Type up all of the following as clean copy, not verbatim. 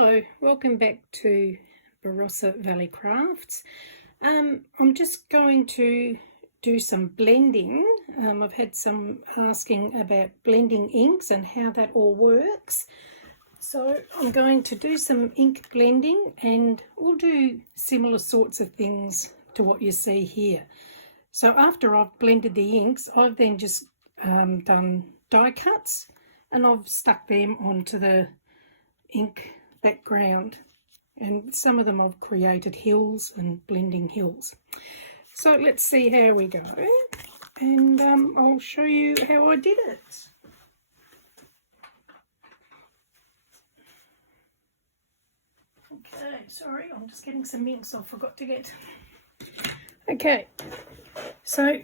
Hello, welcome back to Barossa Valley Crafts. I'm just going to do some blending. I've had some asking about blending inks and how that all works. So I'm going to do some ink blending and we'll do similar sorts of things to what you see here. So after I've blended the inks, I've then just done die cuts and I've stuck them onto the ink background, and some of them I've created hills and blending hills. So let's see how we go, and I'll show you how I did it. Okay, sorry, I'm just getting some inks I forgot to get. Okay, so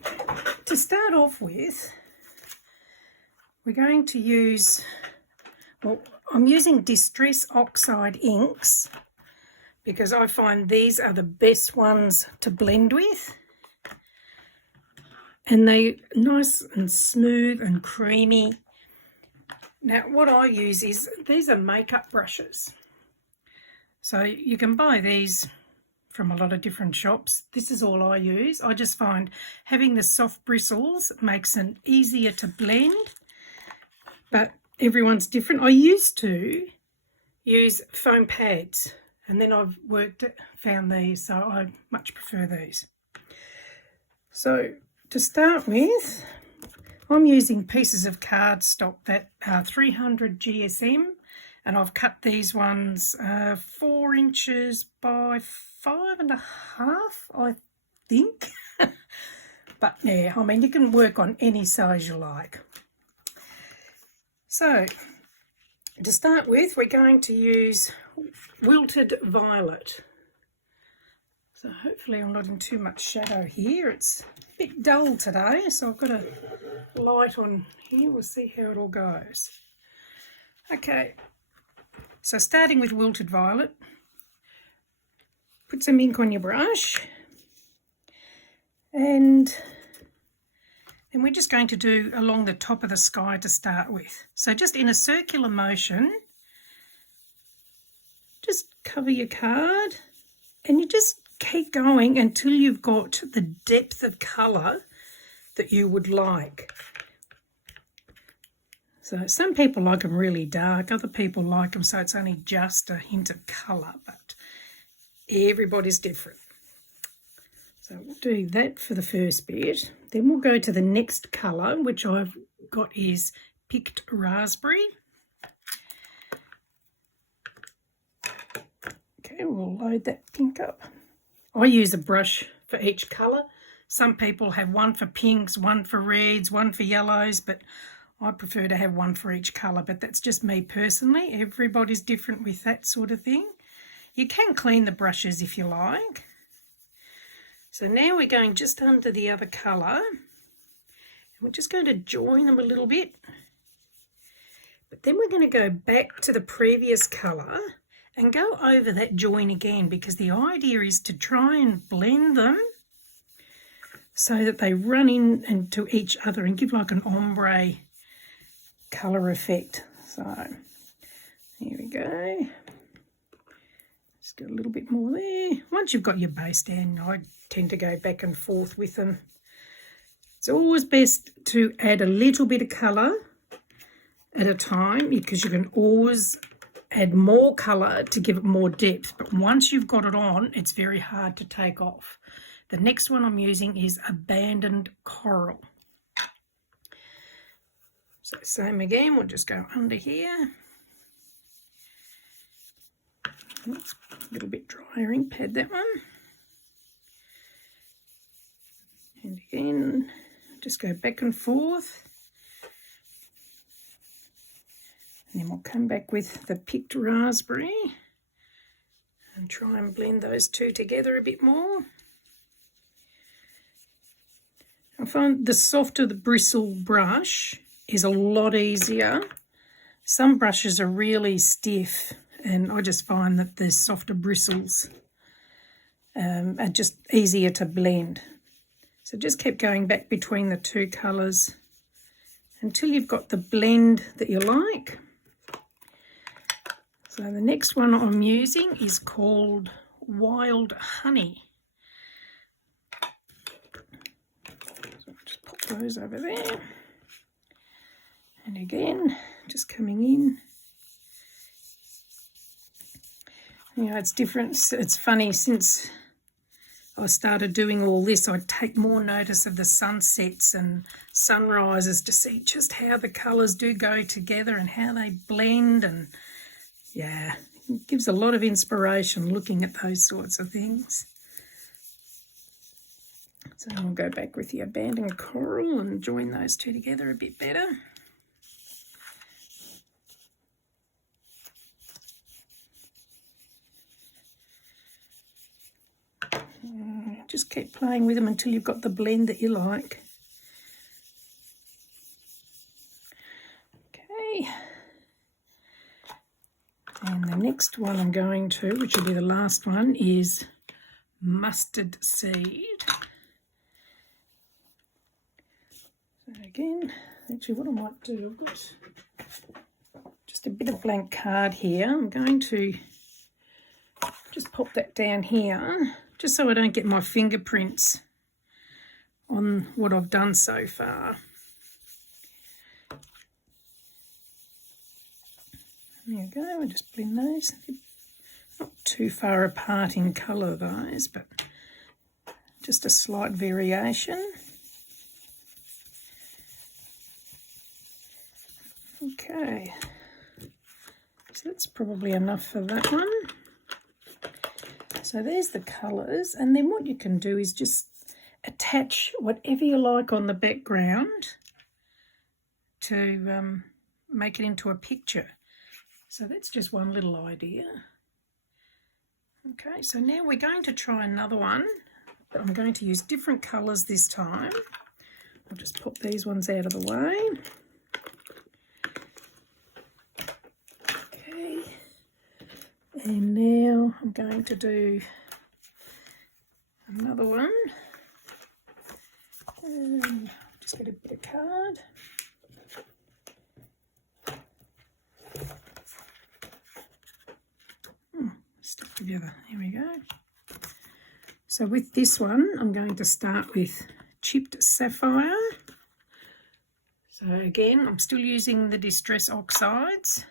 to start off with, we're going to use, well, I'm using Distress Oxide inks because I find these are the best ones to blend with, and they're nice and smooth and creamy. Now what I use is, these are makeup brushes, so you can buy these from a lot of different shops. This is all I use. I just find having the soft bristles makes it easier to blend, but everyone's different. I used to use foam pads, and then I've found these, so I much prefer these. So to start with, I'm using pieces of cardstock that are 300 GSM, and I've cut these ones 4 inches by 5.5, I think. But yeah, I mean, you can work on any size you like. So to start with, we're going to use Wilted Violet. So hopefully I'm not in too much shadow here. It's a bit dull today, so I've got a light on here. We'll see how it all goes. Okay, so starting with Wilted Violet, put some ink on your brush, and then we're just going to do along the top of the sky to start with. So just in a circular motion, just cover your card, and you just keep going until you've got the depth of colour that you would like. So some people like them really dark, other people like them so it's only just a hint of colour, but everybody's different. So we'll do that for the first bit. Then we'll go to the next colour, which I've got is Picked Raspberry. Okay, we'll load that pink up. I use a brush for each colour. Some people have one for pinks, one for reds, one for yellows, but I prefer to have one for each colour, but that's just me personally. Everybody's different with that sort of thing. You can clean the brushes if you like. So now we're going just under the other colour, and we're just going to join them a little bit. But then we're going to go back to the previous colour and go over that join again, because the idea is to try and blend them so that they run into each other and give like an ombre colour effect. So here we go. Just got a little bit more there. Once you've got your base down, I tend to go back and forth with them. It's always best to add a little bit of colour at a time, because you can always add more colour to give it more depth. But once you've got it on, it's very hard to take off. The next one I'm using is Abandoned Coral. So same again, we'll just go under here. Oops, a little bit drier ink pad, that one. And again, just go back and forth. And then we'll come back with the Picked Raspberry and try and blend those two together a bit more. I find the softer the bristle brush is a lot easier. Some brushes are really stiff, and I just find that the softer bristles are just easier to blend. So just keep going back between the two colours until you've got the blend that you like. So the next one I'm using is called Wild Honey. So I'll just pop those over there. And again, just coming in. You know, it's different. It's funny, since I started doing all this, I take more notice of the sunsets and sunrises to see just how the colours do go together and how they blend. And yeah, it gives a lot of inspiration looking at those sorts of things. So I'll go back with the abandoned coral and join those two together a bit better. Just keep playing with them until you've got the blend that you like. Okay. And the next one I'm going to, which will be the last one, is mustard seed. So again, actually what I might do, I've got just a bit of blank card here. I'm going to just pop that down here, just so I don't get my fingerprints on what I've done so far. There you go, I'll just blend those. Not too far apart in colour those, but just a slight variation. Okay, so that's probably enough for that one. So there's the colours, and then what you can do is just attach whatever you like on the background to make it into a picture. So that's just one little idea. Okay, so now we're going to try another one, but I'm going to use different colours this time. I'll just pop these ones out of the way. Okay, and now I'm going to do another one. Just get a bit of card. Stick together. Here we go. So with this one, I'm going to start with chipped sapphire. So again, I'm still using the Distress Oxides.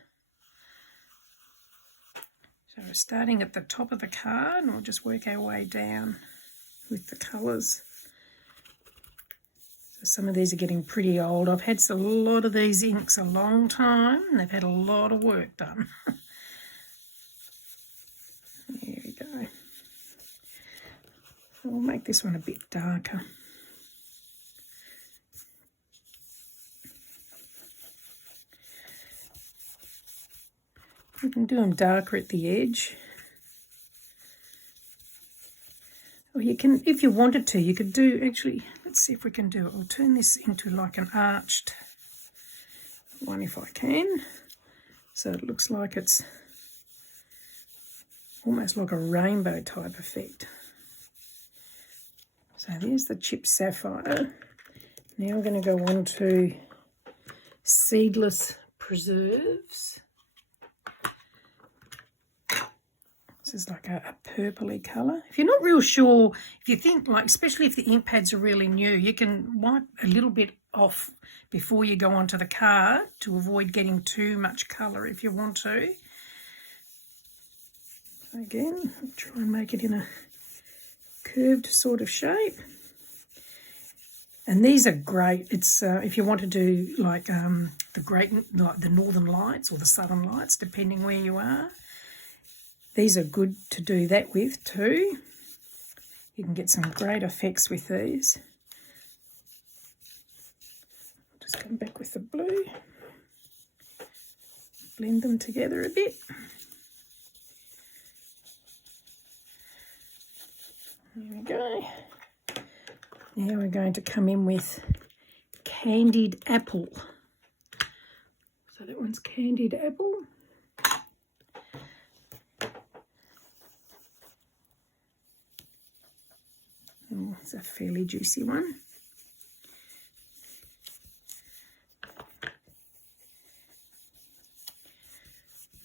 So we're starting at the top of the card, and we'll just work our way down with the colours. So some of these are getting pretty old. I've had a lot of these inks a long time, and they've had a lot of work done. There we go. I'll make this one a bit darker. You can do them darker at the edge. Or you can, if you wanted to, you could do, actually, let's see if we can do it. I'll turn this into like an arched one if I can. So it looks like it's almost like a rainbow type effect. So there's the chipped sapphire. Now I'm going to go on to seedless preserves. This is like a purpley colour. If you're not real sure, if you think, like, especially if the ink pads are really new, you can wipe a little bit off before you go onto the card to avoid getting too much colour if you want to. Again, I'll try and make it in a curved sort of shape. And these are great. It's if you want to do like the Northern Lights or the Southern Lights, depending where you are. These are good to do that with too. You can get some great effects with these. I'll just come back with the blue. Blend them together a bit. There we go. Now we're going to come in with candied apple. So that one's candied apple. Oh, it's a fairly juicy one.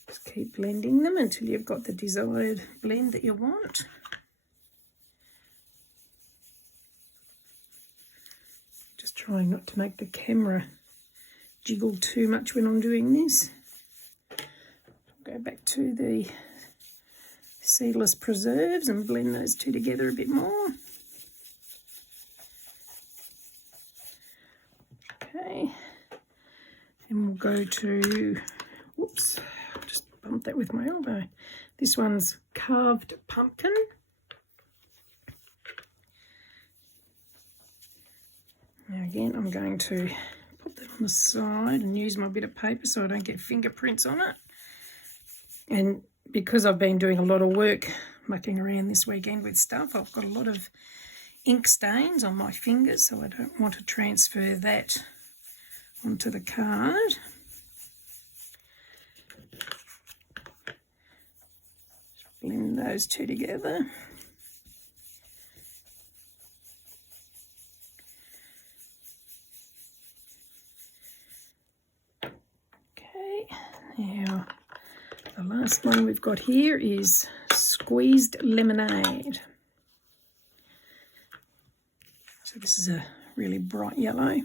Just keep blending them until you've got the desired blend that you want. Just trying not to make the camera jiggle too much when I'm doing this. Go back to the seedless preserves and blend those two together a bit more. Okay, and we'll go to, whoops, just bumped that with my elbow. This one's carved pumpkin. Now again, I'm going to put that on the side and use my bit of paper so I don't get fingerprints on it. And because I've been doing a lot of work mucking around this weekend with stuff, I've got a lot of ink stains on my fingers, so I don't want to transfer that onto the card. Just blend those two together. Okay, now the last one we've got here is squeezed lemonade. So this is a really bright yellow.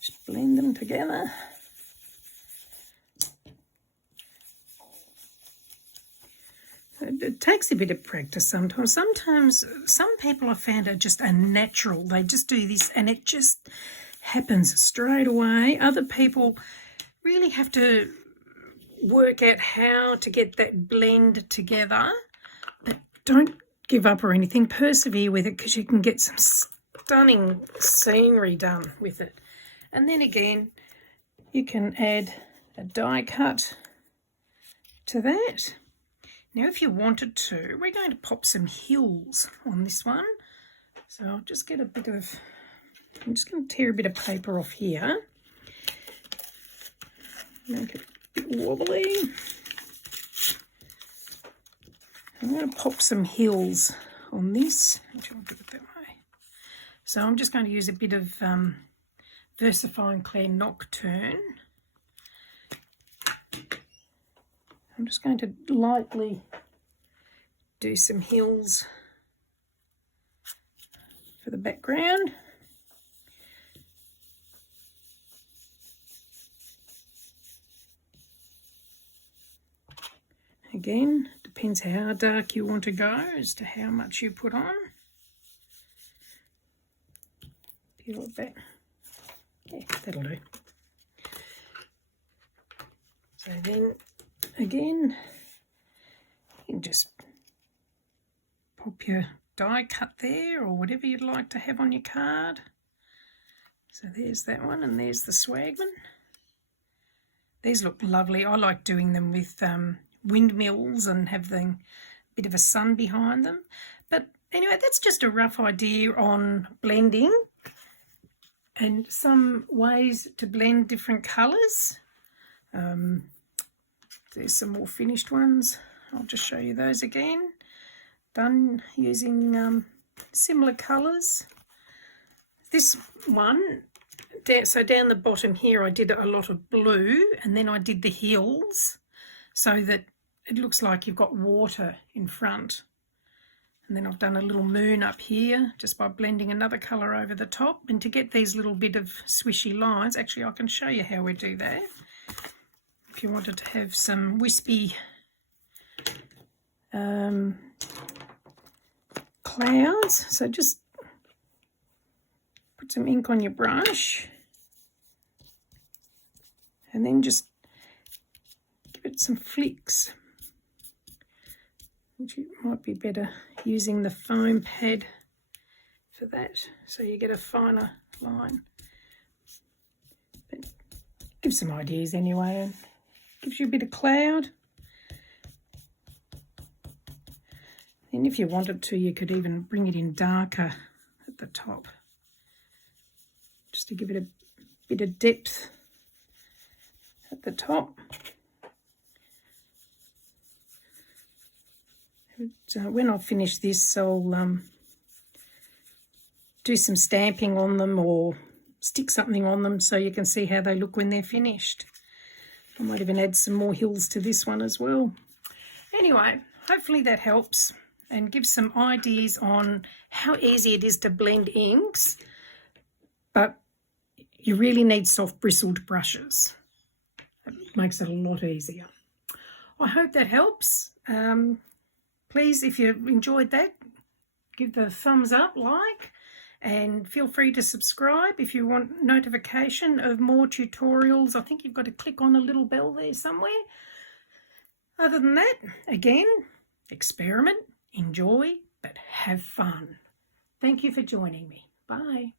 Just blend them together. It takes a bit of practice sometimes. Sometimes some people I found are just unnatural. They just do this and it just happens straight away. Other people really have to work out how to get that blend together, but don't give up or anything. Persevere with it because you can get some stunning scenery done with it. And then again, you can add a die cut to that. Now if you wanted to, we're going to pop some hills on this one. So I'll just get a bit of, I'm just going to tear a bit of paper off here. Make it a bit wobbly. I'm going to pop some hills on this. Actually, I'll do it that way. So I'm just going to use a bit of VersaFine Clear Nocturne. I'm just going to lightly do some hills for the background. Again, depends how dark you want to go as to how much you put on. Peel it back. Yeah, that'll do. So then, again, you can just pop your die cut there or whatever you'd like to have on your card. So there's that one and there's the swagman. These look lovely. I like doing them with windmills and having a bit of a sun behind them. But anyway, that's just a rough idea on blending and some ways to blend different colours. There's some more finished ones. I'll just show you those again. Done using similar colours. This one, so down the bottom here I did a lot of blue and then I did the hills so that it looks like you've got water in front. And then I've done a little moon up here just by blending another colour over the top. And to get these little bit of swishy lines, actually I can show you how we do that. If you wanted to have some wispy clouds, so just put some ink on your brush and then just give it some flicks, which might be better using the foam pad for that, so you get a finer line. But give some ideas anyway, and gives you a bit of cloud. And if you wanted to, you could even bring it in darker at the top, just to give it a bit of depth at the top. When I finish this, I'll do some stamping on them or stick something on them so you can see how they look when they're finished. I might even add some more hills to this one as well. Anyway, hopefully that helps and gives some ideas on how easy it is to blend inks, but you really need soft bristled brushes. It makes it a lot easier. I hope that helps. Please, if you enjoyed that, give the thumbs up, like, and feel free to subscribe if you want notification of more tutorials. I think you've got to click on a little bell there somewhere. Other than that, again, experiment, enjoy, but have fun. Thank you for joining me. Bye.